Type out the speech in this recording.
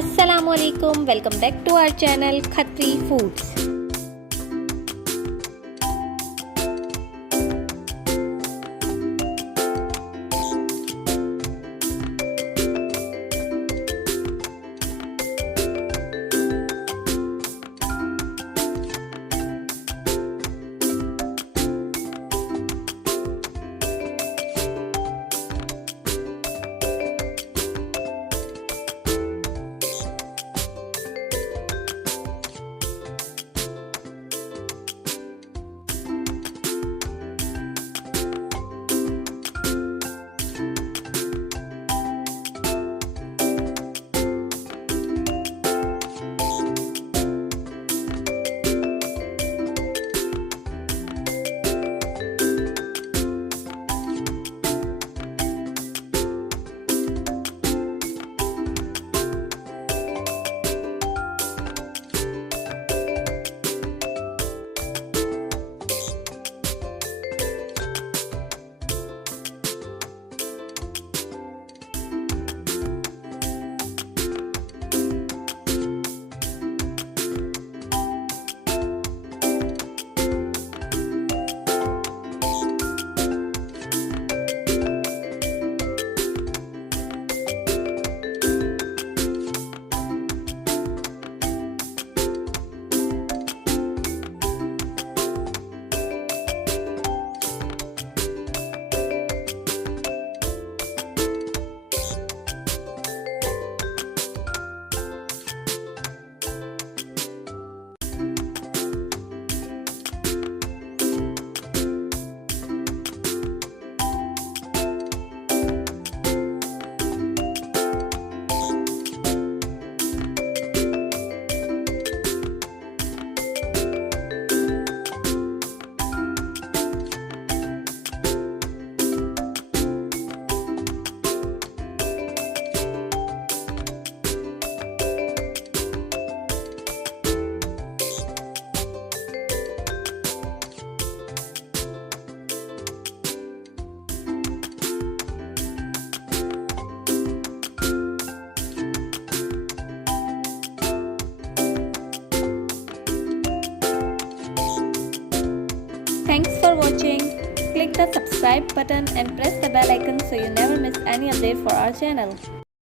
Assalamualaikum, welcome back to our channel Khatri Foods. Thanks for watching. Click the subscribe button and press the bell icon so you never miss any update for our channel.